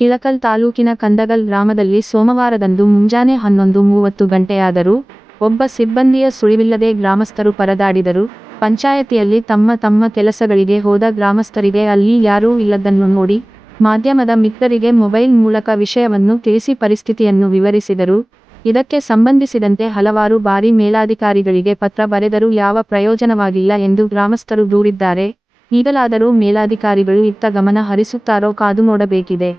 ಇಳಕಲ್ ತಾಲೂಕಿನ ಕಂದಗಲ್ ಗ್ರಾಮದಲ್ಲಿ ಸೋಮವಾರದಂದು ಮುಂಜಾನೆ 11:30 ಗಂಟೆಯಾದರೂ ಒಬ್ಬ ಸಿಬ್ಬಂದಿಯ ಸುಳಿವಿಲ್ಲದೆ ಗ್ರಾಮಸ್ಥರು ಪರದಾಡಿದರು. ಪಂಚಾಯತಿಯಲ್ಲಿ ತಮ್ಮ ಕೆಲಸಗಳಿಗೆ ಹೋದ ಗ್ರಾಮಸ್ಥರಿಗೆ ಅಲ್ಲಿ ಯಾರೂ ಇಲ್ಲದನ್ನು ನೋಡಿ ಮಾಧ್ಯಮದ ಮಿತ್ರರಿಗೆ ಮೊಬೈಲ್ ಮೂಲಕ ವಿಷಯವನ್ನು ತಿಳಿಸಿ ಪರಿಸ್ಥಿತಿಯನ್ನು ವಿವರಿಸಿದರು. ಇದಕ್ಕೆ ಸಂಬಂಧಿಸಿದಂತೆ ಹಲವಾರು ಬಾರಿ ಮೇಲಾಧಿಕಾರಿಗಳಿಗೆ ಪತ್ರ ಬರೆದರೂ ಯಾವ ಪ್ರಯೋಜನವಾಗಿಲ್ಲ ಎಂದು ಗ್ರಾಮಸ್ಥರು ದೂರಿದ್ದಾರೆ. ಈಗಲಾದರೂ ಮೇಲಾಧಿಕಾರಿಗಳು ಇತ್ತ ಗಮನ ಹರಿಸುತ್ತಾರೋ ಕಾದು ನೋಡಬೇಕಿದೆ.